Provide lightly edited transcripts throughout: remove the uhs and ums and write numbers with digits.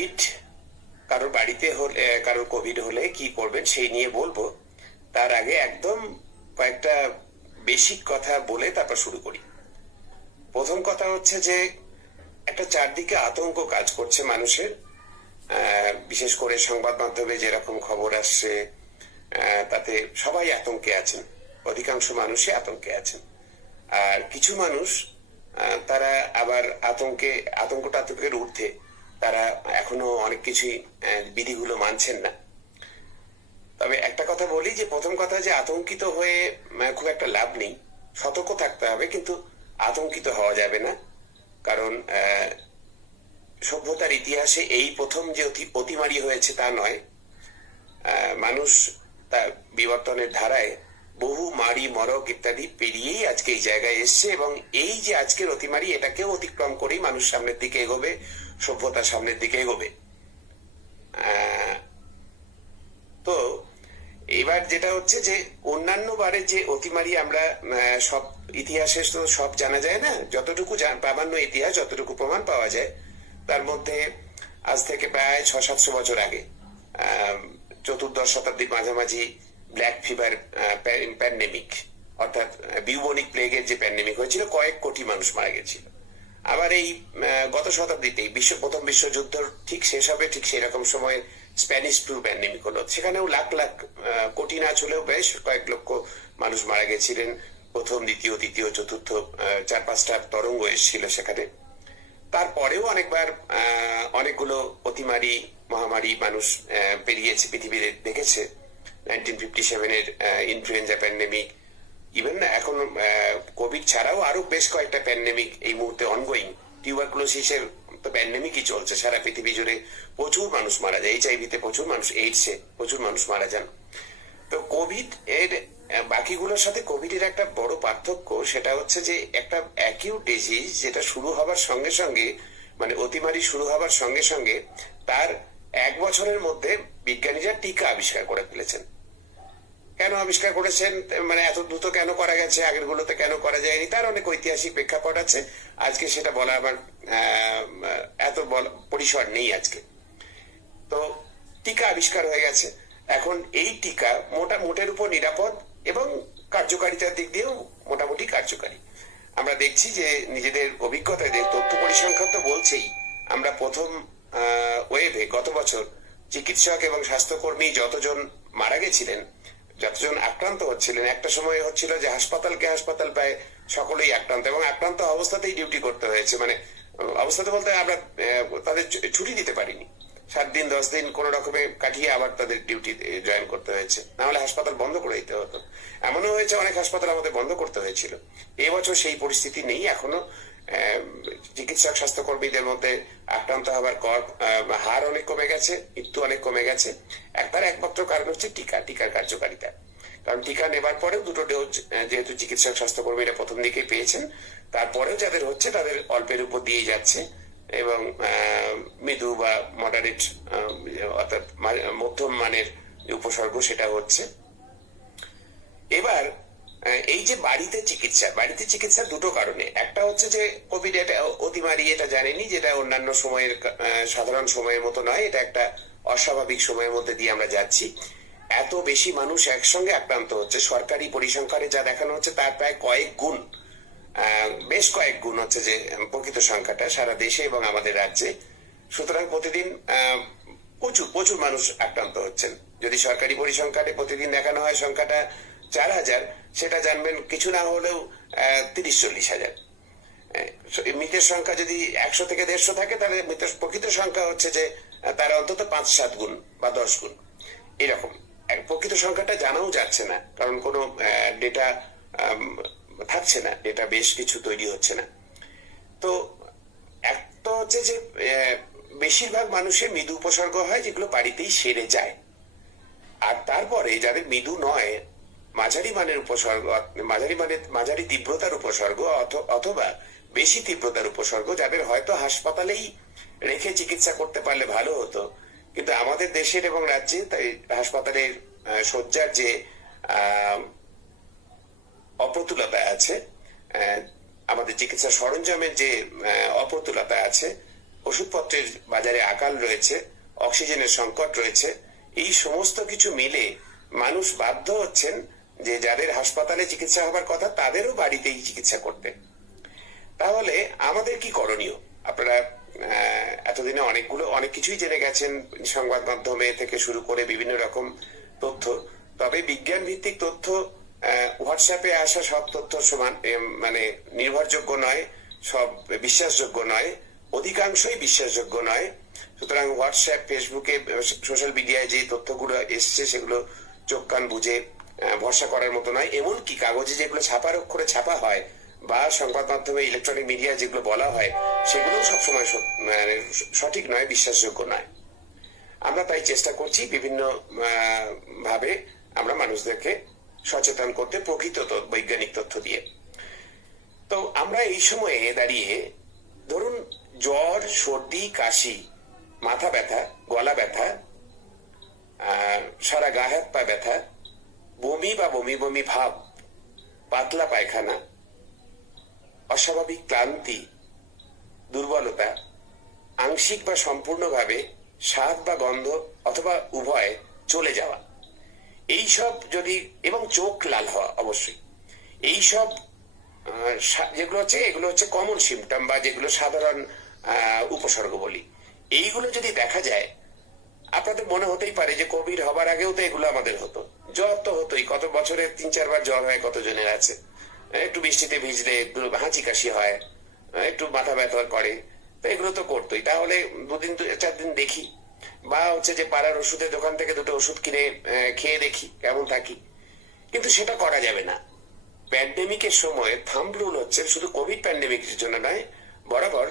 Covid কারোর বাড়িতে হলে, কারোর কোভিড হলে কি করবেন সেই নিয়ে বলবো। তার আগে একদম কয়েকটা বেসিক কথা বলে তারপর শুরু করি। প্রথম কথা হচ্ছে যে একটা চারদিকে আতঙ্ক কাজ করছে মানুষের, বিশেষ করে সংবাদ মাধ্যমে যেরকম খবর আসছে তাতে সবাই আতঙ্কে আছেন, অধিকাংশ মানুষই আতঙ্কে আছেন। আর কিছু মানুষ তারা আবার আতঙ্কের ঊর্ধ্বে তারা এখনো অনেক কিছুই বিধিগুলো মানছেন না। তবে একটা কথা বলি যে প্রথম কথা যে আতঙ্কিত হয়ে খুব একটা লাভ নেই, সতর্ক থাকতে হবে, কিন্তু আতঙ্কিত হওয়া যাবে না। কারণ সভ্যতার ইতিহাসে এই প্রথম যে অতিমারি হয়েছে তা নয়। মানুষ তার বিবর্তনের ধারায় বহু মারি মরক ইত্যাদি পেরিয়েই আজকে এই জায়গায় এসছে, এবং এই যে আজকের অতিমারি এটাকেও অতিক্রম করেই মানুষ সামনের দিকে এগোবে, সভ্যতা সামনের দিকে এগোবে। তো এবার যেটা হচ্ছে যে অন্যান্য বারে যে অতিমারি আমরা সব ইতিহাসে তো সব জানা যায় না, যতটুকু প্রামাণ্য ইতিহাস যতটুকু প্রমাণ পাওয়া যায় তার মধ্যে আজ থেকে প্রায় 600-700 বছর আগে চতুর্দশ শতাব্দীর মাঝামাঝি ব্ল্যাক ফিভার প্যান্ডেমিক, অর্থাৎ বিউবনিক প্লেগের যে প্যান্ডেমিক হয়েছিল, কয়েক কোটি মানুষ মারা গেছিল। আবার এই গত শতাব্দীতেই প্রথম বিশ্বযুদ্ধ ঠিক শেষ হবে, ঠিক সেই রকম সময় স্প্যানিশ ফ্লু প্যান্ডেমিক হলো, সেখানেও লাখ লাখ, কোটি না চলেও বেশ কয়েক লক্ষ মানুষ মারা গেছিলেন। প্রথম, দ্বিতীয়, তৃতীয়, চতুর্থ 4-5টা তরঙ্গ এসেছিল সেখানে। তারপরেও অনেকবার অনেকগুলো অতিমারি মহামারী মানুষ পেরিয়েছে, পৃথিবীর দেখেছে। 1957-এর ইনফ্লুয়েঞ্জা প্যান্ডেমিক, ইভেন এখন কোভিড ছাড়াও আরো বেশ কয়েকটা প্যান্ডেমিক এই মুহূর্তে অনগোয়িং। টিউবারকুলোসিসের তো প্যান্ডেমিকই চলছে সারা পৃথিবী জুড়ে, প্রচুর মানুষ মারা যায়। এইচআইভিতে প্রচুর মানুষ, এইডসে প্রচুর মানুষ মারা যান। তো কোভিড এর বাকিগুলোর সাথে কোভিড এর একটা বড় পার্থক্য, সেটা হচ্ছে যে একটা অ্যাকিউট ডিজিজ যেটা শুরু হবার সঙ্গে সঙ্গে, মানে অতিমারি শুরু হবার সঙ্গে সঙ্গে তার 1 বছরের মধ্যে বিজ্ঞানীরা টিকা আবিষ্কার করে ফেলেছেন। কেন আবিষ্কার করেছেন, মানে এত দ্রুত কেন করা গেছে, আগের গুলোতে কেন করা যায়নি, তার অনেক ঐতিহাসিক প্রেক্ষাপট আছে। আজকে সেটা বলা আমার এত পরিসর নেই আজকে। তো টিকা আবিষ্কার হয়ে গেছে, এখন এই টিকা মোটের উপর নিরাপদ এবং কার্যকারিতার দিক দিয়েও মোটামুটি কার্যকারী। আমরা দেখছি যে নিজেদের অভিজ্ঞতায় তথ্য পরিসংখ্যান তো বলছেই, আমরা প্রথম ওয়েভে গত বছর চিকিৎসক এবং স্বাস্থ্যকর্মী যতজন মারা গেছিলেন, যতজন আক্রান্ত হচ্ছিলেন, একটা সময় হচ্ছিল যে হাসপাতাল প্রায় সকলেই আক্রান্ত, এবং আক্রান্ত অবস্থাতেই ডিউটি করতে হয়েছে। মানে অবস্থাতে বলতে আমরা তাদের ছুটি দিতে পারিনি, 7 দিন 10 দিন কোন রকমে কাটিয়ে আবার তাদের ডিউটি জয়েন করতে হয়েছে, না হলে হাসপাতাল বন্ধ করে দিতে হতো। এমনও হয়েছে অনেক হাসপাতাল আমাদের বন্ধ করতে হয়েছিল। এবছর সেই পরিস্থিতি নেই এখনো। চিকিৎসক স্বাস্থ্যকর্মীদের মধ্যে আক্রান্ত হবার হার অনেক কমে গেছে, মৃত্যু অনেক কমে গেছে। তার একমাত্র কারণ হচ্ছে টিকার কার্যকারিতা। কারণ টিকা নেবার পরেও 2টো ডোজ যেহেতু চিকিৎসক স্বাস্থ্যকর্মীরা প্রথম দিকেই পেয়েছেন, তারপরেও যাদের হচ্ছে তাদের অল্পের উপর দিয়ে যাচ্ছে, এবং মৃদু বা মডারেট অর্থাৎ মধ্যম মানের উপসর্গ সেটা হচ্ছে। এবার এই যে বাড়িতে চিকিৎসা 2টো কারণে। একটা হচ্ছে যে কোভিড এটা অতিমারি, এটা জানেনি, যেটা অন্যান্য সময়ের সাধারণ সময়ের মতো নয়, এটা একটা অস্বাভাবিক সময়ের মধ্যে দিয়ে আমরা যাচ্ছি। এত বেশি মানুষ একসঙ্গে আক্রান্ত হচ্ছে, সরকারি পরিসংখ্যানে যা দেখানো হচ্ছে তার প্রায় বেশ কয়েক গুণ হচ্ছে যে প্রকৃত সংখ্যাটা সারা দেশে এবং আমাদের রাজ্যে। সুতরাং প্রতিদিন প্রচুর মানুষ আক্রান্ত হচ্ছেন। যদি সরকারি পরিসংখ্যানে প্রতিদিন দেখানো হয় সংখ্যাটা 4000, সেটা জানবেন কিছু না হলেও 30-40 হাজার। মৃতের সংখ্যা যদি 100 থেকে 150 থাকে, তাহলে মৃতের প্রকৃত সংখ্যা হচ্ছে যে তার অন্তত 5-7 গুণ বা 10 গুণ এরকম। প্রকৃত সংখ্যাটা জানাও যাচ্ছে না, কারণ কোনো ডেটা থাকছে না, ডেটা বেশ কিছু তৈরি হচ্ছে না। তো একটা হচ্ছে যে বেশিরভাগ মানুষের মৃদু উপসর্গ হয়, যেগুলো বাড়িতেই সেরে যায়। আর তারপরে যাদের মৃদু নয়, মাঝারি মানের উপসর্গ, মাঝারি তীব্রতার উপসর্গ অথবা বেশি তীব্রতার উপসর্গ, যাদের হয়তো হাসপাতালেই রেখে চিকিৎসা করতে পারলে ভালো হতো, কিন্তু আমাদের দেশের এবং রাজ্যে তাই হাসপাতালের শয্যার যে অপ্রতুলতা আছে, আমাদের চিকিৎসা সরঞ্জামের যে অপ্রতুলতা আছে, ওষুধপত্রের বাজারে আকাল রয়েছে, অক্সিজেনের সংকট রয়েছে, এই সমস্ত কিছু মিলে মানুষ বাধ্য হচ্ছেন যে যাদের হাসপাতালে চিকিৎসা হবার কথা তাদেরও বাড়িতেই চিকিৎসা করতে। তাহলে আমাদের কি করণীয়? আপনারা এতদিনে অনেক কিছুই জেনে গেছেন, সংবাদ মাধ্যমে থেকে শুরু করে বিভিন্ন রকম তথ্য। তবে বিজ্ঞান ভিত্তিক তথ্য হোয়াটসঅ্যাপে আসা সব তথ্য সমান মানে নির্ভরযোগ্য নয়, সব বিশ্বাসযোগ্য নয়, অধিকাংশই বিশ্বাসযোগ্য নয়। সুতরাং হোয়াটসঅ্যাপ, ফেসবুকে, সোশ্যাল মিডিয়ায় যে তথ্যগুলো এসছে সেগুলো চোখ কান বুঝে ভরসা করার মতো নয়। এমনকি কাগজে যেগুলো ছাপার অক্ষরে ছাপা হয় বা সংবাদ মাধ্যমে, ইলেকট্রনিক মিডিয়া যেগুলো বলা হয় সেগুলোও সবসময় সঠিক নয়, বিশ্বাসযোগ্য নয়। আমরা তাই চেষ্টা করছি বিভিন্ন ভাবে আমরা মানুষদেরকে সচেতন করতে প্রকৃত বৈজ্ঞানিক তথ্য দিয়ে। তো আমরা এই সময়ে দাঁড়িয়ে ধরুন জ্বর, সর্দি, কাশি, মাথা ব্যথা, গলা ব্যথা, সারা গা হাত পা ব্যথা, বমি বা বমি বমি ভাব, পাতলা পায়খানা, অস্বাভাবিক ক্লান্তি, দুর্বলতা, আংশিক বা সম্পূর্ণভাবে স্বাদ বা গন্ধ অথবা উভয় চলে যাওয়া, এইসব যদি, এবং চোখ লাল হওয়া, অবশ্যই এইসব এগুলো হচ্ছে কমন সিমটম বা যেগুলো সাধারণ উপসর্গ বলি। এইগুলো যদি দেখা যায়, আপনাদের মনে হতেই পারে যে কোভিড হবার আগেও তো এগুলো আমাদের হতো, জ্বর তো হতোই, কত বছরে 3-4 বার জ্বর হয় কতজনের আছে, একটু বৃষ্টিতে ভিজলে একটু হাঁচি কাশি হয়, একটু মাথা ব্যথা করে, তো এগুলো তো করতোই। তাহলে 2-4 দিন দেখি, বা হচ্ছে যে পাড়ার ওষুধের দোকান থেকে দুটো ওষুধ কিনে খেয়ে দেখি কেমন থাকি। কিন্তু সেটা করা যাবে না। প্যান্ডেমিকের সময় থাম্ব রুল হচ্ছে, শুধু কোভিড প্যান্ডেমিকের জন্য নয়, বরাবর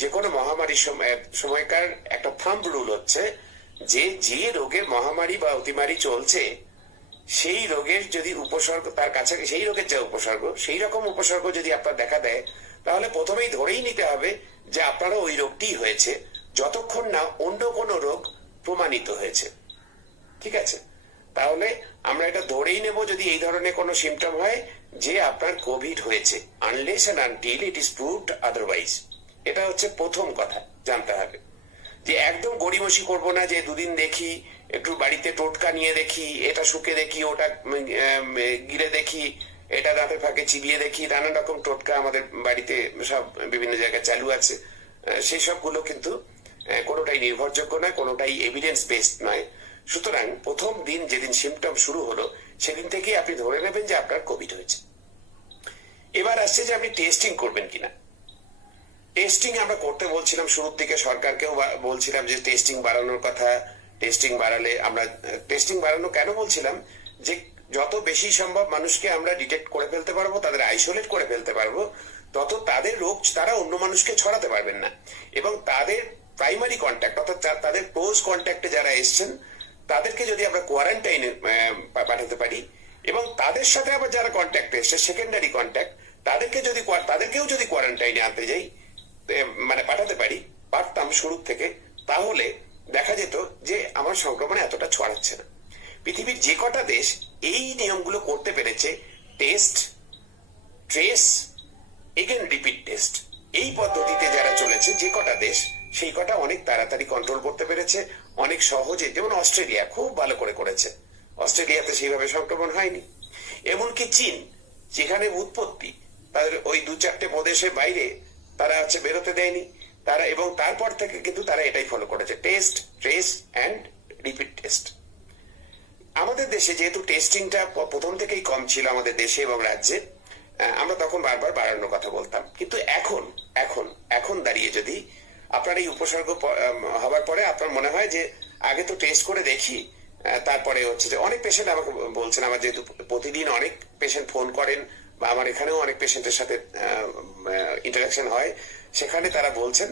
যে কোনো মহামারীর সময়কার একটা থাম্ব রুল হচ্ছে যে রোগের মহামারী বা অতিমারি চলছে সেই রোগের যদি উপসর্গ তার কাছে, সেই রোগের যা উপসর্গ, সেই রকম উপসর্গ যদি আপনার দেখা দেয়, তাহলে প্রথমেই ধরেই নিতে হবে যে আপনারও ওই রোগটিই হয়েছে, যতক্ষণ না অন্য কোনো রোগ প্রমাণিত হয়েছে। ঠিক আছে? তাহলে আমরা এটা ধরেই নেব যদি এই ধরনের কোনো সিমটম হয় যে আপনার কোভিড হয়েছে, unless and until it is proved otherwise. এটা হচ্ছে প্রথম কথা জানতে হবে। যে একদম গড়িমসি করব না, যে 2 দিন দেখি, একটু বাড়িতে টোটকা নিয়ে দেখি, এটা শুকে দেখি, ওটা গিলে দেখি, এটা দাঁতের ফাঁকে চিবিয়ে দেখি, নানান রকম টোটকা আমাদের বাড়িতে সব বিভিন্ন জায়গায় চালু আছে। সেই সবগুলো কিন্তু কোনোটাই নির্ভরযোগ্য নয়, কোনোটাই এভিডেন্স বেসড নয়। সুতরাং প্রথম দিন যেদিন সিমটম শুরু হলো সেদিন থেকেই আপনি ধরে নেবেন যে আপনার কোভিড হয়েছে। এবার আসছে যে আপনি টেস্টিং করবেন কিনা। টেস্টিং আমরা করতে বলছিলাম শুরুর দিকে, সরকারকেও বলছিলাম যে টেস্টিং বাড়ানোর কথা। টেস্টিং বাড়ালে আমরা, টেস্টিং বাড়ানো কেন বলছিলাম, যে যত বেশি সম্ভব মানুষকে আমরা ডিটেক্ট করে ফেলতে পারবো, তাদের আইসোলেট করে ফেলতে পারবো, তত তাদের রোগ তারা অন্য মানুষকে ছড়াতে পারবেন না। এবং তাদের প্রাইমারি কন্ট্যাক্ট, অর্থাৎ তাদের ক্লোজ কন্ট্যাক্টে যারা এসছেন তাদেরকে যদি আমরা কোয়ারেন্টাইনে পাঠাতে পারি, এবং তাদের সাথে আবার যারা কন্ট্যাক্টে এসছে, সেকেন্ডারি কন্ট্যাক্ট, তাদেরকেও যদি কোয়ারেন্টাইনে আনতে যাই, মানে পারতাম শুরুর থেকে, তাহলে দেখা যেত যে আমার সংক্রমণ এতটা ছড়াচ্ছে না। পৃথিবীর যে কটা দেশ এই নিয়মগুলো করতে পেরেছে, test, trace, again repeat test, এই পদ্ধতিতে যারা চলেছে যে কটা দেশ, সেই কটা অনেক তাড়াতাড়ি কন্ট্রোল করতে পেরেছে, অনেক সহজে। যেমন অস্ট্রেলিয়া খুব ভালো করেছে, অস্ট্রেলিয়াতে সেইভাবে সংক্রমণ হয়নি। এমনকি চীন, যেখানে উৎপত্তি, তাদের ওই 2-4টে প্রদেশের বাইরে তারা হচ্ছে বেরোতে দেয়নি তারা, এবং তারপর থেকে কিন্তু তারা এটাই ফলো করেছে, test, trace and repeat test. আমাদের দেশে যেহেতু টেস্টিংটা প্রথম থেকেই কম ছিল আমাদের দেশে এবং রাজ্যে, আমরা তখন বারবার বাড়ানোর কথা বলতাম। কিন্তু এখন দাঁড়িয়ে যদি আপনার এই উপসর্গ হবার পরে আপনার মনে হয় যে আগে তো টেস্ট করে দেখি, তারপরে হচ্ছে যে অনেক পেশেন্ট আমাকে বলছেন, আমার যেহেতু প্রতিদিন অনেক পেশেন্ট ফোন করেন বা আমার এখানেও অনেক পেশেন্টের সাথে ইন্টারাকশন হয়, সেখানে তারা বলছেন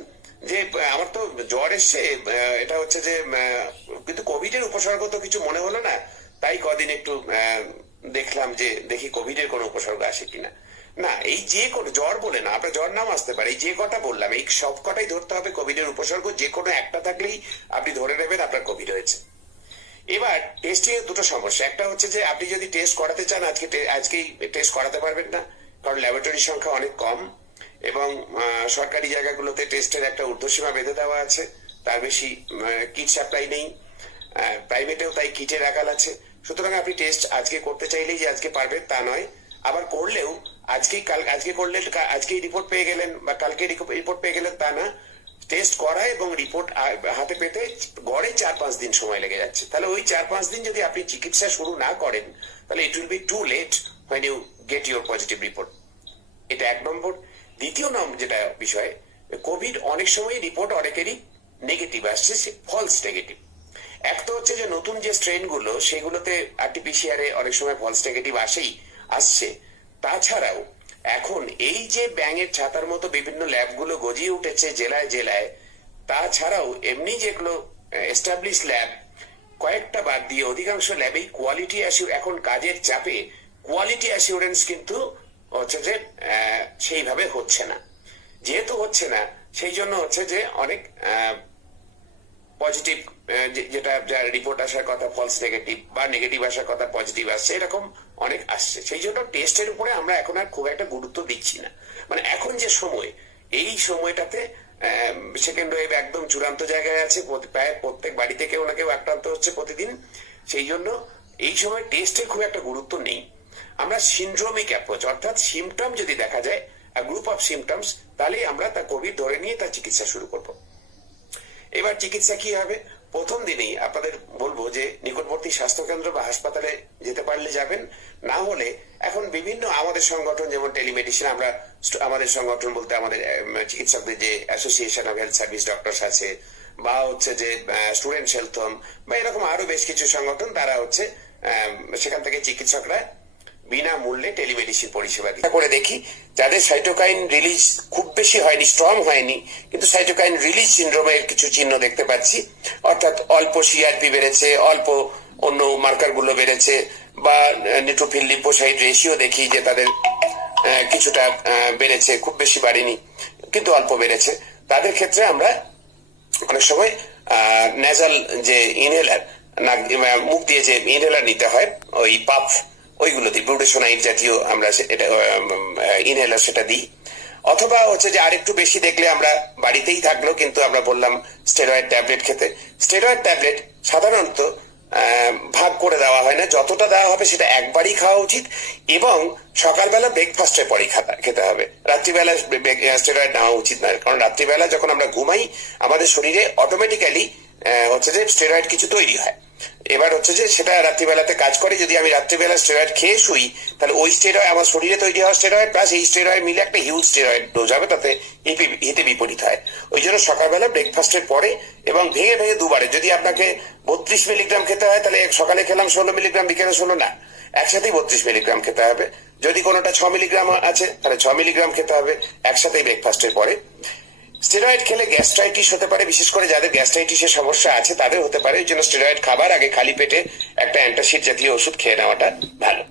যে আমার তো জ্বর এসছে, এটা হচ্ছে যে কিন্তু কোভিডের উপসর্গ তো কিছু মনে হলো না, তাই কদিন একটু দেখলাম যে দেখি কোভিডের কোনো উপসর্গ আসে কিনা। না, এই যে কোনো জ্বর বলে না, আপনার জ্বর নাম আসতে পারে, এই যে কটা বললাম এই সব কটাই ধরতে হবে কোভিডের উপসর্গ। যে কোনো একটা থাকলেই আপনি ধরে নেবেন আপনার কোভিড হয়েছে। এবার টেস্টিং এর দুটো সমস্যা, একটা হচ্ছে যে আপনি যদি টেস্ট করাতে চান আজকেই টেস্ট করাতে পারবেন না, কারণ ল্যাবরেটরির সংখ্যা অনেক কম, এবং সরকারি জায়গাগুলোতে টেস্টের একটা ঊর্ধ্বসীমা বেঁধে দেওয়া আছে, তার বেশি কিট সাপ্লাই নেই। প্রাইভেটেও তাই কিটের আকাল আছে। সুতরাং আপনি টেস্ট আজকে করতে চাইলেই যে আজকে পারবেন তা নয়, আবার করলেও আজকে করলে আজকেই রিপোর্ট পেয়ে গেলেন বা কালকে রিপোর্ট পেয়ে গেলেন তা না। টেস্ট করা এবং রিপোর্ট হাতে পেতে গড়ে 4-5 দিন সময় লেগে যাচ্ছে। তাহলে ওই 4-5 দিন যদি আপনি চিকিৎসা শুরু না করেন তাহলে it will be too late when you get your positive report. এটা 1 নম্বর। দ্বিতীয় নম্বর যেটা বিষয়, কোভিড অনেক সময় রিপোর্ট অনেকেরই নেগেটিভ আসছে, ফলস নেগেটিভ। এক তো হচ্ছে যে নতুন যে স্ট্রেন গুলো সেগুলোতে আরটিপিসিআর এ অনেক সময় ফলস নেগেটিভ আসছে। তাছাড়াও এখন এই যে ব্যাঙের ছাতার মতো বিভিন্ন ল্যাবগুলো গজিয়ে উঠেছে জেলায় জেলায়, তাছাড়াও এমনি যেগুলো এস্টাবলিশ ল্যাব কয়েকটা বাদ দিয়ে অধিকাংশ ল্যাবেই কোয়ালিটি এখন কাজের চাপে কোয়ালিটি অ্যাসিউরেন্স কিন্তু হচ্ছে যে সেইভাবে হচ্ছে না। যেহেতু হচ্ছে না সেই জন্য হচ্ছে যে অনেক পজিটিভ যেটা যার রিপোর্ট আসার কথা ফলস নেগেটিভ বা নেগেটিভ আসার কথা পজিটিভ আসছে, এরকম অনেক আসছে। সেই জন্য টেস্টের উপরে আমরা এখন আর খুব একটা গুরুত্ব দিচ্ছি না। মানে এখন যে সময়, এই সময়টাতে সেকেন্ড ওয়েভ একদম চূড়ান্ত জায়গায় আছে, প্রায় প্রত্যেক বাড়িতে কেউ না কেউ আক্রান্ত হচ্ছে প্রতিদিন। সেই জন্য এই সময় টেস্টের খুব একটা গুরুত্ব নেই। আমরা সিনড্রোমিক অ্যাপ্রোচ, অর্থাৎ সিমটম যদি দেখা যায় গ্রুপ অফ সিমটমস, তাহলেই আমরা তার কোভিড ধরে নিয়ে তার চিকিৎসা শুরু করব। এবার চিকিৎসা কি হবে? প্রথম দিনেই আপনাদের বলবো যে নিকটবর্তী স্বাস্থ্যকেন্দ্র বা হাসপাতালে যেতে পারলে যাবেন, না হলে এখন বিভিন্ন আমাদের সংগঠন যেমন টেলিমেডিসিন, আমরা আমাদের সংগঠন বলতে আমাদের চিকিৎসকদের যে association of health service doctors আছে, বা হচ্ছে যে স্টুডেন্টস হেলথ হোম বা এরকম আরো বেশ কিছু সংগঠন, তারা হচ্ছে সেখান থেকে চিকিৎসকরা বিনামূল্যে টেলিমেডিসিন পরিষেবা দিয়ে করে দেখি যাদের সাইটোকাইন রিলিজ খুব বেশি হয়নি, স্ট্রং হয়নি, কিন্তু সাইটোকাইন রিলিজ সিন্ড্রোমের কিছু চিহ্ন দেখতে পাচ্ছি, অর্থাৎ অল্প সিআরপি বেড়েছে, অল্প অন্য মার্কার গুলো বেড়েছে, বা নিউট্রোফিল লিম্ফোসাইট রেশিও দেখি যে তাদের কিছুটা বেড়েছে, খুব বেশি বাড়েনি কিন্তু অল্প বেড়েছে। তাদের ক্ষেত্রে আমরা অনেক সময় নেজাল যে ইনহেলার, মুখ দিয়ে যে ইনহেলার নিতে হয়, ওই পাফ, ওইগুলো দিই, ব্রুডেশনাইট জাতীয় আমরা এটা ইনহেলার সেটা দিই। অথবা হচ্ছে যে আরেকটু বেশি দেখলে আমরা বাড়িতেই থাকলো, কিন্তু আমরা বললাম স্টেরয়েড ট্যাবলেট খেতে। স্টেরয়েড ট্যাবলেট সাধারণত ভাগ করে দেওয়া হয় না, যতটা দেওয়া হবে সেটা একবারই খাওয়া উচিত, এবং সকালবেলা ব্রেকফাস্টের পরেই খেতে হবে। রাত্রিবেলা স্টেরয়েড নেওয়া উচিত নয়, কারণ রাত্রিবেলা যখন আমরা ঘুমাই আমাদের শরীরে অটোমেটিক্যালি হচ্ছে যে স্টেরয়েড কিছু তৈরি হয়। এবার হচ্ছে যে সেটা রাত্রিবেলাতে কাজ করে। যদি আমি রাত্রিবেলা স্টেরয়েড খেয়ে শুই, তাহলে ওই স্টেরয়েড আমার শরীরে তৈরি হওয়া স্টেরয়েড প্লাস এই স্টেরয়েড মিলে একটা হিউজ স্টেরয়েড ডোজ হবে, তাতে হিতে বিপরীত হয়। ওই জন্য সকালবেলা ব্রেকফাস্টের পরে এবং ভেঙে ভেঙে দুবারে, যদি আপনাকে 32 মিলিগ্রাম খেতে হয় তাহলে সকালে খেলাম 16 মিলিগ্রাম, বিকেলে 16 না, একসাথেই 32 মিলিগ্রাম খেতে হবে। যদি কোনোটা 6 মিলিগ্রাম আছে তাহলে 6 মিলিগ্রাম খেতে হবে একসাথেই ব্রেকফাস্টের পরে। স্টেরয়েড খেলে গ্যাস্ট্রাইটিস হতে পারে, বিশেষ করে যাদের গ্যাস্ট্রাইটিসের সমস্যা আছে তাদের হতে পারে। এই জন্য স্টেরয়েড খাবার আগে খালি পেটে একটা অ্যান্টাসিড জাতীয় ওষুধ খেয়ে নেওয়াটা ভালো।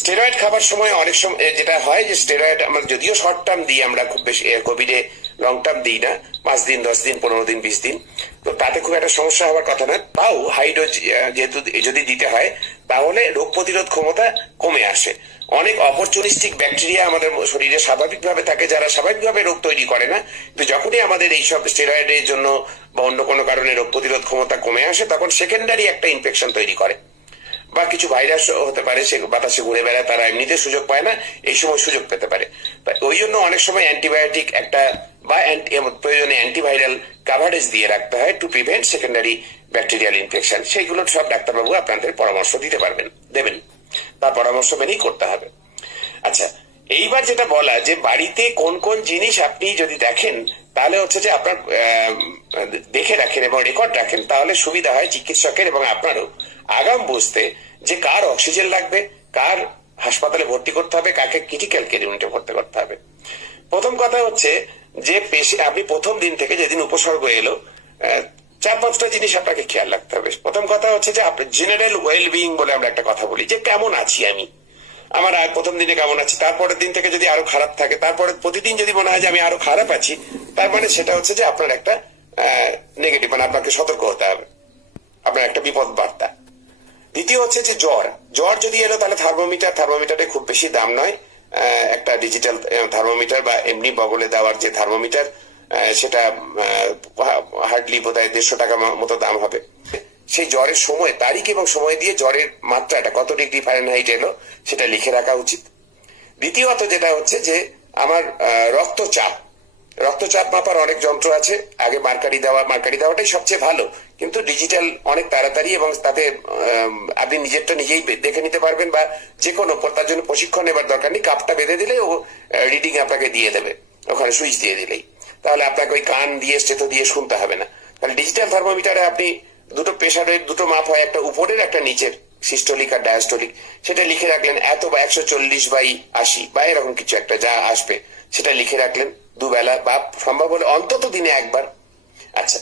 স্টেরয়েড খাবার সময় অনেক সময় যেটা হয় যে স্টেরয়েড আমরা যদিও শর্ট টার্ম দিই, আমরা খুব বেশি কোভিডে লং টার্ম দিই না, 5 দিন 10 দিন 15 দিন 20 দিন, তো তাতে খুব একটা সমস্যা হওয়ার কথা না। তাও হাই ডোজ যেহেতু যদি দিতে হয় তাহলে রোগ প্রতিরোধ ক্ষমতা কমে আসে। অনেক অপরচুনিস্টিক ব্যাকটেরিয়া আমাদের শরীরে স্বাভাবিকভাবে থাকে, যারা স্বাভাবিকভাবে রোগ তৈরি করে না, কিন্তু যখনই আমাদের এইসব স্টেরয়েডের জন্য বা অন্য কোনো কারণে রোগ প্রতিরোধ ক্ষমতা কমে আসে, তখন সেকেন্ডারি একটা ইনফেকশন তৈরি করে, বা কিছু ভাইরাস হতে পারে, সে বাতাসে ঘুরে বেড়ায়, তারা এমনিতে সুযোগ পায় না, এই সময় সুযোগ পেতে পারে। ওই জন্য অনেক সময় অ্যান্টিবায়োটিক একটা বা প্রয়োজনে অ্যান্টিভাইরাল কাভারেজ দিয়ে রাখতে হয় to prevent secondary bacterial infection. সেইগুলো সব ডাক্তারবাবু আপনাদের পরামর্শ দিতে পারবেন, দেবেন, তার পরামর্শ মেনেই করতে হবে। আচ্ছা, এইবার যেটা বলা যে বাড়িতে কোন কোন জিনিস আপনি যদি দেখেন, তাহলে হচ্ছে যে আপনার দেখে রাখেন এবং রেকর্ড রাখেন, তাহলে সুবিধা হয় চিকিৎসকের এবং আপনারও আগাম বুঝতে যে কার অক্সিজেন লাগবে, কার হাসপাতালে ভর্তি করতে হবে, কাকে ক্রিটিক্যাল কেয়ার ইউনিটে ভর্তি করতে হবে। প্রথম কথা হচ্ছে যে আপনি প্রথম দিন থেকে যেদিন উপসর্গ এলো 4-5টা জিনিস আপনাকে খেয়াল রাখতে হবে। প্রথম কথা হচ্ছে যে আপনার জেনারেল ওয়েল বিইং বলে আমরা একটা কথা বলি, যে কেমন আছি আমি, আমার প্রথম দিনে কেমন আছি, তারপরের দিন থেকে যদি আরো খারাপ থাকে, তারপরে প্রতিদিন যদি মনে হয় যে আমি আরো খারাপ আছি, তার মানে সেটা হচ্ছে যে আপনার একটা নেগেটিভ, মানে আপনাকে সতর্ক হতে হবে, আপনার একটা বিপদ বার্তা। দ্বিতীয় হচ্ছে যে জ্বর যদি এলো তাহলে থার্মোমিটারে খুব বেশি দাম নয়, একটা ডিজিটাল থার্মোমিটার বা এমনি বগলে দেওয়ার যে থার্মোমিটার, সেটা হার্ডলি বোধহয় 150 টাকা মতো দাম হবে। সেই জ্বরের সময়, তারিখ এবং সময় দিয়ে জ্বরের মাত্রাটা কত ডিগ্রি ফারেনহাইট এলো সেটা লিখে রাখা উচিত। দ্বিতীয়ত যেটা হচ্ছে যে আমার রক্তচাপ মাপার অনেক যন্ত্র আছে। আগে মার্কারি দেওয়াটাই সবচেয়ে ভালো, কিন্তু ডিজিটাল অনেক তাড়াতাড়ি এবং তাতে আপনি নিজেরটা নিজেই দেখে নিতে পারবেন, বা যে কোনো তার জন্য প্রশিক্ষণ নেবার দরকার নেই। কাপটা বেঁধে দিলে ও রিডিং আপনাকে দিয়ে দেবে, ওখানে সুইচ দিয়ে দিলেই। তাহলে আপনাকে ওই কান দিয়ে স্টেথো দিয়ে শুনতে হবে না। তাহলে ডিজিটাল থার্মোমিটারে আপনি দুটো প্রেশারের দুটো মাপ হয়, একটা উপরের একটা নিচের, সিস্টোলিক আর ডায়াস্টোলিক। সেটা লিখে রাখলেন, এত বা 140/80 বা এরকম কিছু একটা যা আসবে সেটা লিখে রাখলেন দুবেলা, বা সম্ভব হলে অন্তত দিনে একবার। আচ্ছা,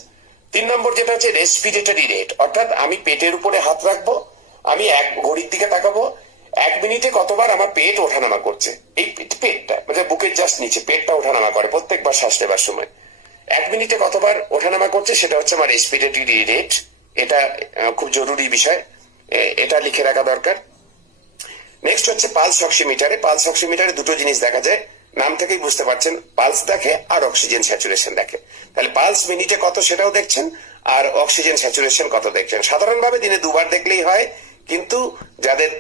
3 নম্বর যেটা হচ্ছে রেসপিরেটরি রেট, অর্থাৎ আমি পেটের উপরে হাত রাখবো, আমি এক ঘড়ির দিকে তাকাবো, 1 মিনিটে কতবার আমার পেট ওঠানামা করছে। এই পেটটা মানে বুকের জাস্ট নিচে পেটটা ওঠানামা করে প্রত্যেকবার শ্বাস নেবার সময়। 1 মিনিটে কতবার ওঠানামা করছে সেটা হচ্ছে আমার রেসপিরেটরি রেট। এটা খুব জরুরি বিষয়, এটা লিখে রাখা দরকার। নেক্সট হচ্ছে পালস অক্সিমিটারে দুটো জিনিস দেখা যায়, নাম থেকেই বুঝতে পারছেন, পালস দেখে আর অক্সিজেন স্যাচুরেশন দেখে। তাহলে পালস মিনিটে কত সেটাও দেখছেন, আর অক্সিজেন স্যাচুরেশন কত দেখছেন। সাধারণভাবে দিনে 2 বার দেখলেই হয়, কিন্তু যাদের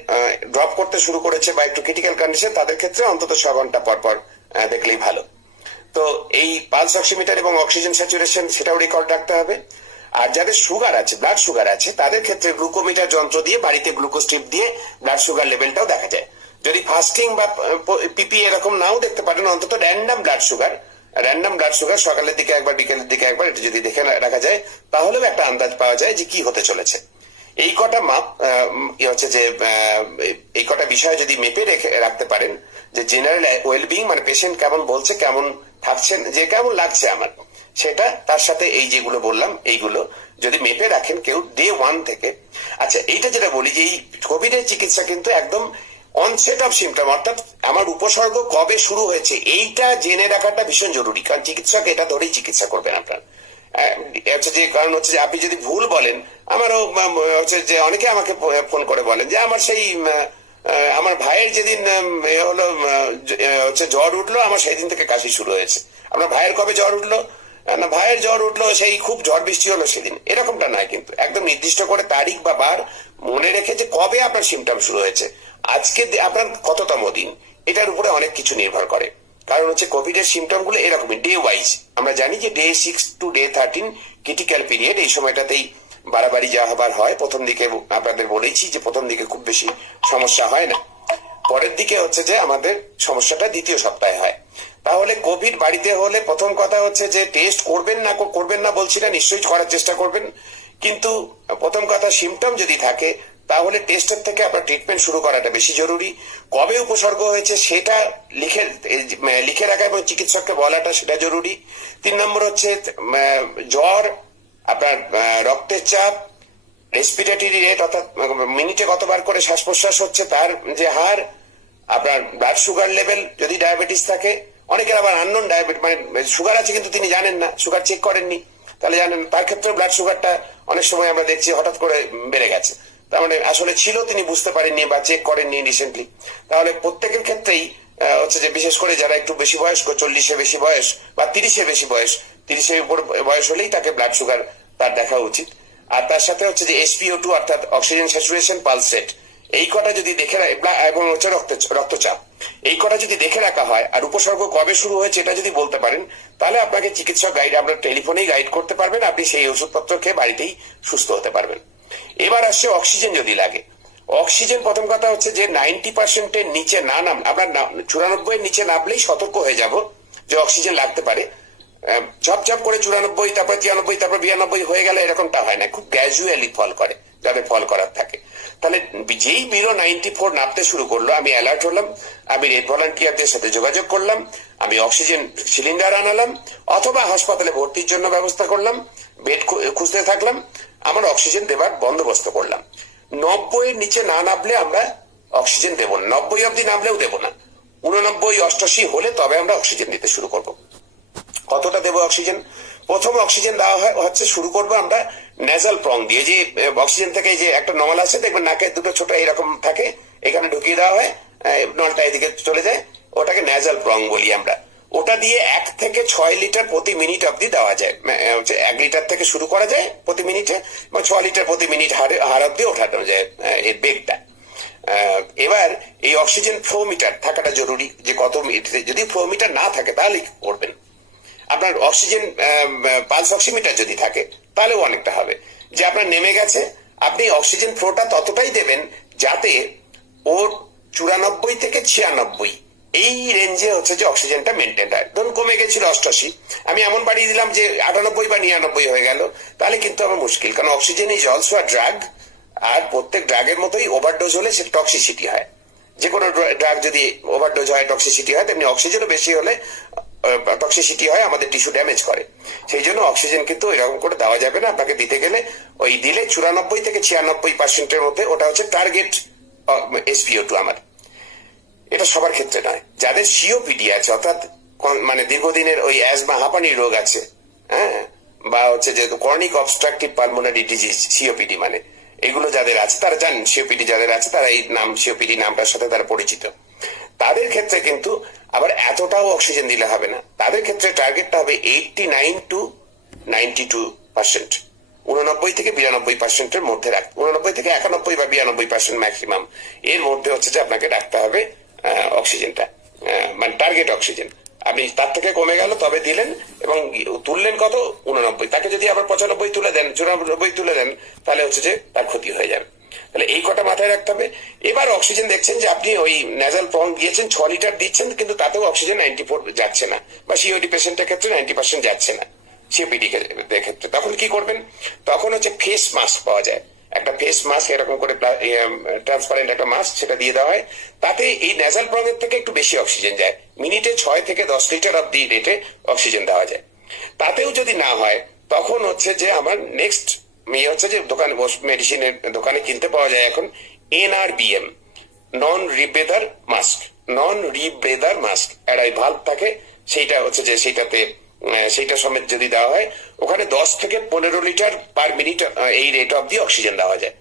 ড্রপ করতে শুরু করেছে বা একটু ক্রিটিক্যাল কন্ডিশন তাদের ক্ষেত্রে অন্তত 6 ঘন্টা পর পর দেখলেই ভালো। তো এই পালস অক্সিমিটার এবং অক্সিজেন স্যাচুরেশন সেটাও রেকর্ড রাখতে হবে। আর যাদের সুগার আছে, ব্লাড সুগার আছে, তাদের ক্ষেত্রে গ্লুকোমিটার যন্ত্র দিয়ে বাড়িতে গ্লুকোজ স্ট্রিপ দিয়ে ব্লাড সুগার লেভেলটাও দেখা যায়। যদি ফাস্টিং বা পিপি এরকম নাও দেখতে পারেন, অন্তত র্যান্ডাম ব্লাড সুগার সকালের দিকে একবার বিকেলের দিকে একবার এটা যদি দেখে রাখা যায়, তাহলেও একটা আন্দাজ পাওয়া যায় যে কি হতে চলেছে। এই কটা মাপ হচ্ছে যে এই কটা বিষয় যদি মেপে রাখতে পারেন, যে জেনারেল ওয়েলবিং মানে পেশেন্ট কেমন বলছে, কেমন থাকছেন, যে কেমন লাগছে আমার, সেটা তার সাথে এই যেগুলো বললাম এইগুলো যদি মেপে রাখেন কেউ ডে 1 থেকে। আচ্ছা, এইটা যেটা বলি যে এই কোভিড এর চিকিৎসা কিন্তু একদম অনসেট অফ সিমটম, অর্থাৎ আমার উপসর্গ কবে শুরু হয়েছে এইটা জেনে রাখাটা ভীষণ জরুরি, কারণ চিকিৎসক এটা ধরেই চিকিৎসা করবেন আপনার। হচ্ছে যে কারণ হচ্ছে যে আপনি যদি ভুল বলেন, আমারও হচ্ছে যে অনেকে আমাকে ফোন করে বলেন যে আমার সেই আমার ভাইয়ের যেদিন হলো হচ্ছে জ্বর উঠলো, আমার সেই দিন থেকে কাশি শুরু হয়েছে। আপনার ভাইয়ের কবে জ্বর উঠলো? না, ভাইয়ের জ্বর উঠলো সেই খুব ঝড় বৃষ্টি হলো সেদিন, এরকমটা নয়। কিন্তু একদম নির্দিষ্ট করে তারিখ বা বার মনে রেখে যে কবে আপনার সিমটম শুরু হয়েছে, আজকে আপনার কততম দিন, এটার উপরে অনেক কিছু নির্ভর করে। কারণ হচ্ছে কোভিড এর সিমটম গুলো এরকমই ডে ওয়াইজ। আমরা জানি যে day 6 to day 13 critical period, এই সময়টাতেই বাড়াবাড়ি যা হবার হয়। প্রথম দিকে আপনাদের বলেছি যে প্রথম দিকে খুব বেশি সমস্যা হয় না, পরের দিকে হচ্ছে যে আমাদের সমস্যাটা দ্বিতীয় সপ্তাহে হয়। তাহলে কোভিড বাড়িতে হলে প্রথম কথা হচ্ছে যে টেস্ট করবেন না বলছি না, নিশ্চয়ই করার চেষ্টা করবেন, কিন্তু প্রথম কথা সিমটম যদি থাকে তাহলে টেস্টের থেকে আপনার ট্রিটমেন্ট শুরু করাটা বেশি জরুরি। কবে উপসর্গ হয়েছে সেটা লিখে রাখা এবং চিকিৎসককে বলাটা সেটা জরুরি। 3 নম্বর হচ্ছে জ্বর, আপনার রক্তের চাপ, রেসপিরেটরি রেট অর্থাৎ মিনিটে কতবার করে শ্বাস প্রশ্বাস হচ্ছে তার যে হার, আপনার ব্লাড সুগার লেভেল যদি ডায়াবেটিস থাকে। অনেকের আবার আননোন ডায়াবেটিস মানে সুগার আছে কিন্তু তিনি জানেন না, সুগার চেক করেননি, তাহলে জানেন তার ক্ষেত্রে ব্লাড সুগারটা অনেক সময় আমরা দেখছি হঠাৎ করে বেড়ে গেছে, তার মানে আসলে ছিল তিনি বুঝতে পারেননি বা চেক করেননি রিসেন্টলি। তাহলে প্রত্যেকের ক্ষেত্রেই হচ্ছে যে বিশেষ করে যারা একটু বেশি বয়স্ক, 40-এ বেশি বয়স বা 30-এ বেশি বয়স, 30-এর উপর বয়স হলেই তাকে ব্লাড সুগার তার দেখা উচিত। আর তার সাথে হচ্ছে যে SpO2 অর্থাৎ অক্সিজেন স্যাচুরেশন, পালস রেট, এই কটা যদি দেখে এবং হচ্ছে রক্তচাপ, এই কটা যদি দেখে রাখা হয় আর উপসর্গ কবে শুরু হয়েছে এটা যদি বলতে পারেন, তাহলে আপনাকে চিকিৎসক গাইড আমরা টেলিফোনেই গাইড করতে পারবেন, আপনি সেই ওষুধপত্র খেয়ে বাড়িতেই সুস্থ হতে পারবেন। এবার আসছে অক্সিজেন যদি লাগে। অক্সিজেন প্রথম কথা হচ্ছে যে 90%-এর নিচে না নাম, আপনার 94-এর নিচে নামলেই সতর্ক হয়ে যাব যে অক্সিজেন লাগতে পারে। ঝপঝপ করে 94, তারপর 93, তারপর 92 হয়ে গেলে এরকমটা হয় না, খুব গ্র্যাজুয়ালি ফল করে যাদের ফল করার থাকে। তাহলে যেই বিলো 94 নামতে শুরু করলো, আমি অ্যালার্ট হলাম, আমি রেড ভলান্টিয়ারদের সাথে যোগাযোগ করলাম, আমি অক্সিজেন সিলিন্ডার আনালাম অথবা হাসপাতালে ভর্তির জন্য ব্যবস্থা করলাম, বেড খুঁজতে থাকলাম, আমার অক্সিজেন দেবার বন্দোবস্ত করলাম। 90-এর নিচে না নামলে আমরা অক্সিজেন দেব না, 90 অব্দি নামলেও দেব না, 89, 88 হলে তবে আমরা অক্সিজেন দিতে শুরু করব। কতটা দেবো অক্সিজেন? প্রথম অক্সিজেন দেওয়া হচ্ছে শুরু করবো আমরা নেজাল প্রং দিয়ে, যে অক্সিজেন থেকে যে একটা নল আছে দেখবেন নাকে দুটো ছোট এরকম থাকে, এখানে ঢুকিয়ে দেওয়া হয় নলটা এদিকে চলে যায়, ওটাকে ন্যাজাল প্রং বলি আমরা। ওটা দিয়ে 1 থেকে 6 লিটার প্রতি মিনিট অব্দি দেওয়া যায়। 1 লিটার থেকে শুরু করা যায় প্রতি মিনিটে, এবং 6 লিটার প্রতি মিনিট হার অব্দি ওঠানো যায় এর বেগটা। এবার এই অক্সিজেন ফ্লো মিটার থাকাটা জরুরি, যে কত মিনিটে। যদি ফ্লো মিটার না থাকে তাহলে কি করবেন, আপনার অক্সিজেন পালস অক্সিমিটার যদি থাকে তাহলেও অনেকটা হবে। যে আপনার নেমে গেছে, আপনি অক্সিজেন ফ্লোটা ততটাই দেবেন যাতে ওর 94 থেকে 96 এই রেঞ্জে হচ্ছে যে অক্সিজেনটা মেনটেন হয়। ধরুন কমে গেছিল 88, আমি এমন বাড়িয়ে দিলাম যে 98 বা 99 হয়ে গেল, তাহলে কিন্তু আমার মুশকিল। কারণ oxygen is also a drug, আর প্রত্যেক ড্রাগের মতোই ওভারডোজ হলে সে টক্সিসিটি হয়। যে কোনো ড্রাগ যদি ওভারডোজ হয় টক্সিসিটি হয়, তেমনি অক্সিজেনও বেশি হলে টক্সিসিটি হয়, আমাদের টিস্যু ড্যামেজ করে। সেই জন্য অক্সিজেন কিন্তু এরকম করে দেওয়া যাবে না। আপনাকে দিতে গেলে ওই দিলে 94 থেকে 96% মধ্যে, ওটা হচ্ছে টার্গেট SpO2 আমার। এটা সবার ক্ষেত্রে নয়। যাদের সিওপিডি আছে, অর্থাৎ মানে দীর্ঘদিনের ওই অ্যাজমা হাঁপানির রোগ আছে, হ্যাঁ, বা হচ্ছে যে chronic obstructive pulmonary disease, COPD মানে এগুলো যাদের আছে, তারা জানেন সিওপিডি যাদের আছে, তারা এই নাম সিওপিডি নামটার সাথে তারা পরিচিত। তাদের ক্ষেত্রে কিন্তু আবার এতটাও অক্সিজেন দিলে হবে না। তাদের ক্ষেত্রে টার্গেটটা হবে 89 to 92%, 89 থেকে 92%-এর মধ্যে রাখতে, 89 থেকে 91 বা 92% ম্যাক্সিমাম, এর মধ্যে হচ্ছে যে আপনাকে রাখতে হবে অক্সিজেনটা, মানে টার্গেট অক্সিজেন। আপনি তার থেকে কমে গেল তবে দিলেন, এবং তুললেন কত 89, তাকে যদি আবার 95 তুলে দেন, 94 তুলে দেন, তাহলে হচ্ছে যে তার ক্ষতি হয়ে যাবে। তাহলে এই কটা মাথায় রাখতে হবে। এবার অক্সিজেন দেখছেন যে আপনি ওই ন্যাজাল প্রং দিয়েছেন, 6 লিটার দিচ্ছেন, কিন্তু তাতেও অক্সিজেন 94 যাচ্ছে না, বা সিওডি পেশেন্টের ক্ষেত্রে 90% যাচ্ছে না, সিওপিডি ক্ষেত্রে। তখন কি করবেন? তখন হচ্ছে ফেস মাস্ক পাওয়া যায়, একটা ফেস মাস্ক এরকম করে ট্রান্সপারেন্ট একটা মাস্ক, সেটা দিয়ে দেওয়া হয়। তাতে এই ন্যাজাল প্রং এর থেকে একটু বেশি অক্সিজেন যায়, মিনিটে 6 থেকে 10 লিটার অব্দি রেটে অক্সিজেন দেওয়া যায়। তাতেও যদি না হয়, তখন হচ্ছে যে আমার নেক্সট হচ্ছে যে দোকানে, মেডিসিনের দোকানে কিনতে পাওয়া যায় এখন NRBM, নন রিব্রেদার মাস্ক। নন রিব্রেদার মাস্ক একটা ভাল্ব থাকে, সেইটা হচ্ছে যে সেইটা সমেত যদি দেওয়া হয়, ওখানে 10 থেকে 15 লিটার পার মিনিট এই রেট অব্দি অক্সিজেন দেওয়া যায়।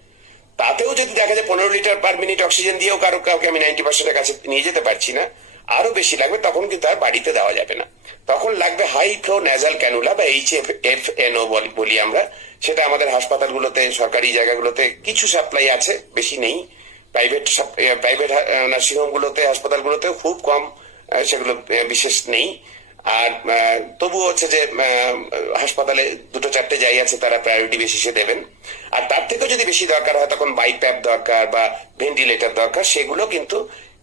তাতেও যদি দেখা যায় 15 লিটার পার মিনিট অক্সিজেন দিয়েও কাউকে আমি 90%-এর কাছে নিয়ে যেতে পারছি না, আরো বেশি লাগবে, তখন কিন্তু আর বাড়িতে দেওয়া যাবে না। তখন লাগবে হাই ফ্লো ন্যাজাল ক্যানুলা বা HFNO বলি আমরা। সেটা আমাদের হাসপাতালগুলোতে, সরকারি জায়গাগুলোতে কিছু সাপ্লাই আছে, বেশি নেই। প্রাইভেট নার্সিংহোমগুলোতে, হাসপাতালগুলোতে খুব কম, সেগুলো বিশেষ নেই। আর তবুও হচ্ছে যে হাসপাতালে 2-4টে যাই আছে, তারা প্রায়োরিটি বেসিসে দেবেন। আর তার থেকেও যদি বেশি দরকার হয়, তখন বাইপ্যাপ দরকার বা ভেন্টিলেটর দরকার, সেগুলো কিন্তু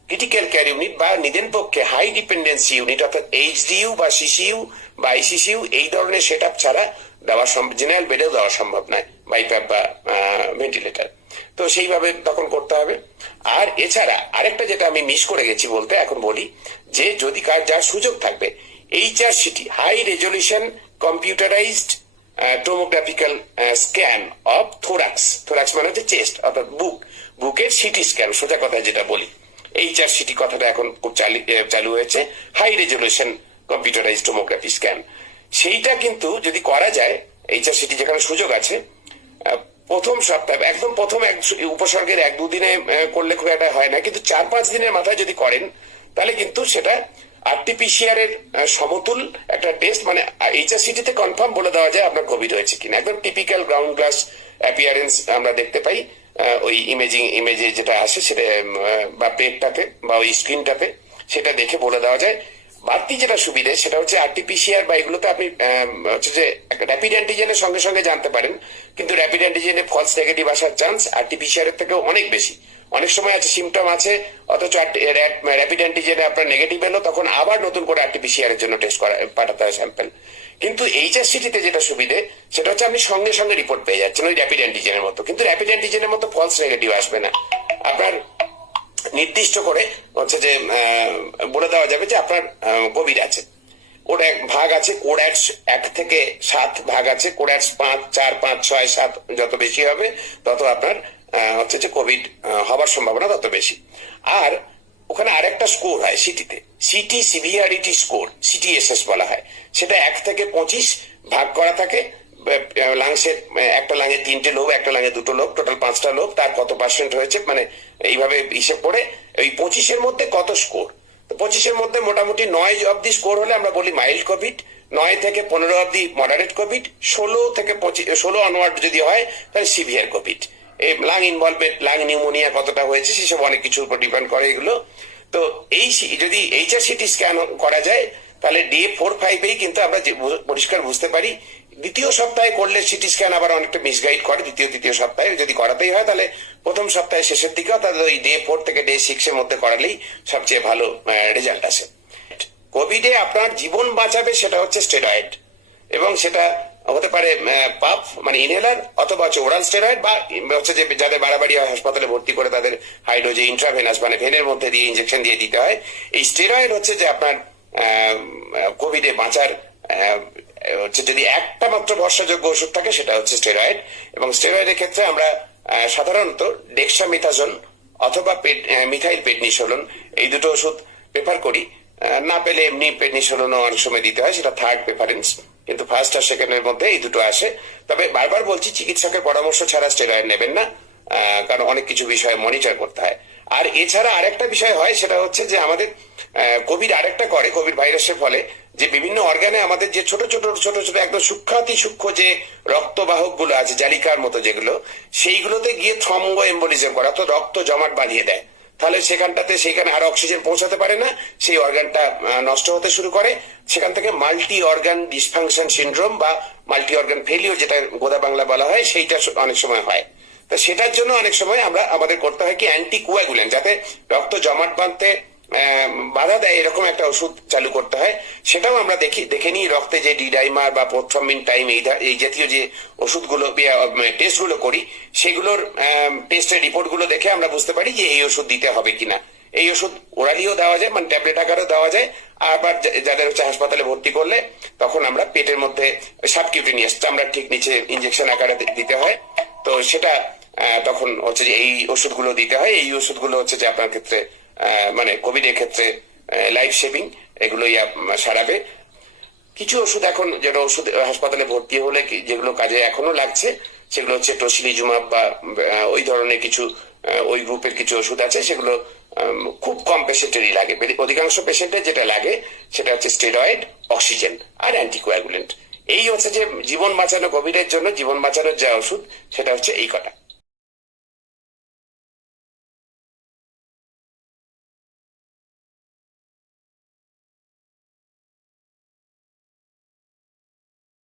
ক্রিটিক্যাল কেয়ার ইউনিট বা নিদেন পক্ষে হাই ডিপেন্ডেন্সি ইউনিট, অর্থাৎ HDU বা CCU বা ICCU, এই ধরনের সেট আপ ছাড়া দেওয়া সম্ভব, জেনারেল বেডেও দেওয়া সম্ভব নয় বাইপ্যাপ বা ভেন্টিলেটর। তো সেইভাবে তখন করতে হবে। আর এছাড়া আরেকটা যেটা আমি মিস করে গেছি বলতে, এখন বলি, যে যদি যার সুযোগ থাকবে, HRCT, high resolution computerised tomographical scan of thorax. Thorax মানে হচ্ছে চেস্ট, অর্থাৎ বুকের সিটি স্ক্যান, সোজা কথা যেটা বলি। HRCT কথাটা এখন খুব চালু হয়েছে, high resolution computerized tomography scan. সেইটা কিন্তু যদি করা যায়, HRCT যেখানে সুযোগ আছে, প্রথম সপ্তাহে একদম প্রথম উপসর্গের 1-2 দিনে করলে খুব একটা হয় না, কিন্তু 4-5 দিনের মাথায় যদি করেন, তাহলে কিন্তু সেটা RT-PCR এর সমতুল একটা টেস্ট। মানে HRCT তে কনফার্ম বলে দেওয়া যায় আপনার কোভিড হয়েছে কিনা। একদম টিপিক্যাল গ্রাউন্ড গ্লাস অ্যাপিয়ারেন্স আমরা দেখতে পাই ওই ইমেজে যেটা আসে, সেটা বা পেটটাতে বা ওই স্ক্রিনটাতে, সেটা দেখে বলে দেওয়া যায়। বাড়তি যেটা সুবিধে, সেটা হচ্ছে RT-PCR বা এগুলোতে আপনি হচ্ছে যে র্যাপিড অ্যান্টিজেনের সঙ্গে সঙ্গে জানতে পারেন, কিন্তু র্যাপিড অ্যান্টিজেনে ফলস নেগেটিভ আসার চান্স RT-PCR এর থেকেও অনেক বেশি। অনেক সময় আছে সিমটম আছে, অথচ র্যাপিড অ্যান্টিজেনে আপনার নেগেটিভ এলো, তখন আবার নতুন করে RT-PCR এর জন্য টেস্ট পাঠাতে হয় স্যাম্পল। কিন্তু HRCT তে যেটা সুবিধে, সেটা হচ্ছে আপনি সঙ্গে সঙ্গে রিপোর্ট পেয়ে যাচ্ছেন ওই র্যাপিড অ্যান্টিজেনের মতো, কিন্তু র্যাপিড অ্যান্টিজেনের মতো ফলস নেগেটিভ আসবে না। আপনার নির্দিষ্ট করে হচ্ছে যে বলে দেওয়া যাবে যে আপনার কোভিড আছে। ওর এক ভাগ আছে, কোড্যাটস 1 থেকে 7 ভাগ আছে, কোড্যাটস 5, 4, 5, 6, 7 যত বেশি হবে, তত আপনার হচ্ছে যে কোভিড হবার সম্ভাবনা তত বেশি। আর ওখানে আরেকটা স্কোর হয় সিটিতে, সিটি সিভিয়ারিটি স্কোর, CTSS বলা হয়। সেটা 1 থেকে 25 ভাগ করা থাকে, লাংসের একটা লাঙে 3টে লোব, একটা লাঙে 2টো লোব, টোটাল 5টা লোব, তার কত পার্সেন্ট হয়েছে, মানে এইভাবে হিসেব করে ওই 25-এর মধ্যে কত স্কোর। তো 25-এর মধ্যে মোটামুটি 9 অব্দি স্কোর হলে আমরা বলি মাইল্ড কোভিড, 9 থেকে 15 অব্দি মডারেট কোভিড, 16 থেকে 16 অনওয়ার্ড যদি হয় তাহলে সিভিয়ার কোভিড। এই লাং ইনভলভমেন্ট, লাং নিউমোনিয়া কতটা হয়েছে সেসব অনেক কিছুর উপর ডিপেন্ড করে এগুলো। তো এই যদি HRCT স্ক্যান করা যায় তাহলে ডে 4-5-এই কিন্তু আমরা পরিষ্কার বুঝতে পারি। দ্বিতীয় সপ্তাহে করলে সিটি স্ক্যান আবার অনেকটা মিসগাইড করে। তৃতীয় সপ্তাহে যদি করাতেই হয় তাহলে প্রথম সপ্তাহের শেষের দিকেও, তাহলে ওই ডে 4 থেকে ডে 6-এর মধ্যে করালেই সবচেয়ে ভালো রেজাল্ট আসে। কোভিডে আপনার জীবন বাঁচাবে সেটা হচ্ছে স্টেরয়েড, এবং সেটা হতে পারে পাফ মানে ইনহেলার, অথবা হচ্ছে ওরাল স্টেরয়েড, বা হচ্ছে যে যাদের বাড়াবাড়ি হয় হাসপাতালে ভর্তি করে তাদের হাইড্রোজে ইন্ট্রাভেনাস মানে ভেনের মধ্যে দিয়ে ইনজেকশন দিয়ে দিতে হয়। এই স্টেরয়েড হচ্ছে যে আপনার কোভিডে বাঁচার হচ্ছে যদি একটা মাত্র ভরসাযোগ্য ওষুধ থাকে সেটা হচ্ছে স্টেরয়েড। এবং স্টেরয়েডের ক্ষেত্রে আমরা সাধারণত ডেক্সামিথাজোন অথবা মিথাইল পেডনিসোলন এই দুটো ওষুধ প্রেফার করি। না পেলে এমনি পেডনিসোলনও অনেক সময় দিতে হয়, সেটা থার্ড প্রেফারেন্স, কিন্তু ফার্স্ট আর সেকেন্ডের মধ্যে এই দুটো আসে। তবে বারবার বলছি চিকিৎসকের পরামর্শ ছাড়া স্টেরয়েড নেবেন না, কারণ অনেক কিছু বিষয় মনিটর করতে হয়। আর এছাড়া আরেকটা বিষয় হয়, সেটা হচ্ছে যে আমাদের কোভিড আরেকটা করে, কোভিড ভাইরাসের ফলে যে বিভিন্ন অর্গানে আমাদের যে ছোট ছোট একদম সূক্ষ্মাতি সূক্ষ্ম যে রক্তবাহক গুলো আছে, জালিকার মতো যেগুলো, সেইগুলোতে গিয়ে থ্রম্বো এম্বোলিজম করা, তো রক্ত জমাট বাঁধিয়ে দেয়। তাহলে সেখানে আর অক্সিজেন পৌঁছাতে পারে না, সেই অর্গানটা নষ্ট হতে শুরু করে। সেখান থেকে মাল্টি অর্গান ডিসফাংশন সিন্ড্রোম বা মাল্টি অর্গান ফেলিওর, যেটা গোদা বাংলা বলা হয়, সেইটা অনেক সময় হয়। তো সেটার জন্য অনেক সময় আমাদের করতে হয় কি অ্যান্টি কোয়াগুলেন্ট, যাতে রক্ত জমাট বাঁধতে বাধা দেয় এরকম একটা ওষুধ চালু করতে হয়। সেটাও আমরা দেখে নিই রক্তে যে ডিডাইমার বা প্রথমিন টাইম এই জাতীয় যে ওষুধগুলো টেস্টগুলো করি, সেগুলোর টেস্টের রিপোর্টগুলো দেখে আমরা বুঝতে পারি যে এই ওষুধ দিতে হবে কিনা। এই ওষুধ ওরালিও দেওয়া যায়, মানে ট্যাবলেট আকারেও দেওয়া যায়। আবার যাদের হচ্ছে হাসপাতালে ভর্তি করলে তখন আমরা পেটের মধ্যে সাবকিউটেনিয়াস চামড়ার ঠিক নিচে ইনজেকশন আকারে দিতে হয়। তো সেটা তখন হচ্ছে যে এই ওষুধগুলো দিতে হয়। এই ওষুধগুলো হচ্ছে যে আপনার ক্ষেত্রে মানে কোভিড এর ক্ষেত্রে লাইফ সেভিং, এগুলোই সারাবে। কিছু ওষুধ এখন, যেটা ওষুধ হাসপাতালে ভর্তি হলে যেগুলো কাজে এখনো লাগছে, সেগুলো হচ্ছে টসিলিজুমাব বা ওই ধরনের কিছু ওই গ্রুপের কিছু ওষুধ আছে, সেগুলো খুব কম পেশেন্টেরই লাগে। অধিকাংশ পেশেন্টের যেটা লাগে সেটা হচ্ছে স্টেরয়েড, অক্সিজেন আর অ্যান্টিকোয়াগুলেন্ট। এই হচ্ছে যে জীবন বাঁচানো, কোভিডের জন্য জীবন বাঁচানোর যা ওষুধ সেটা হচ্ছে এই কটা।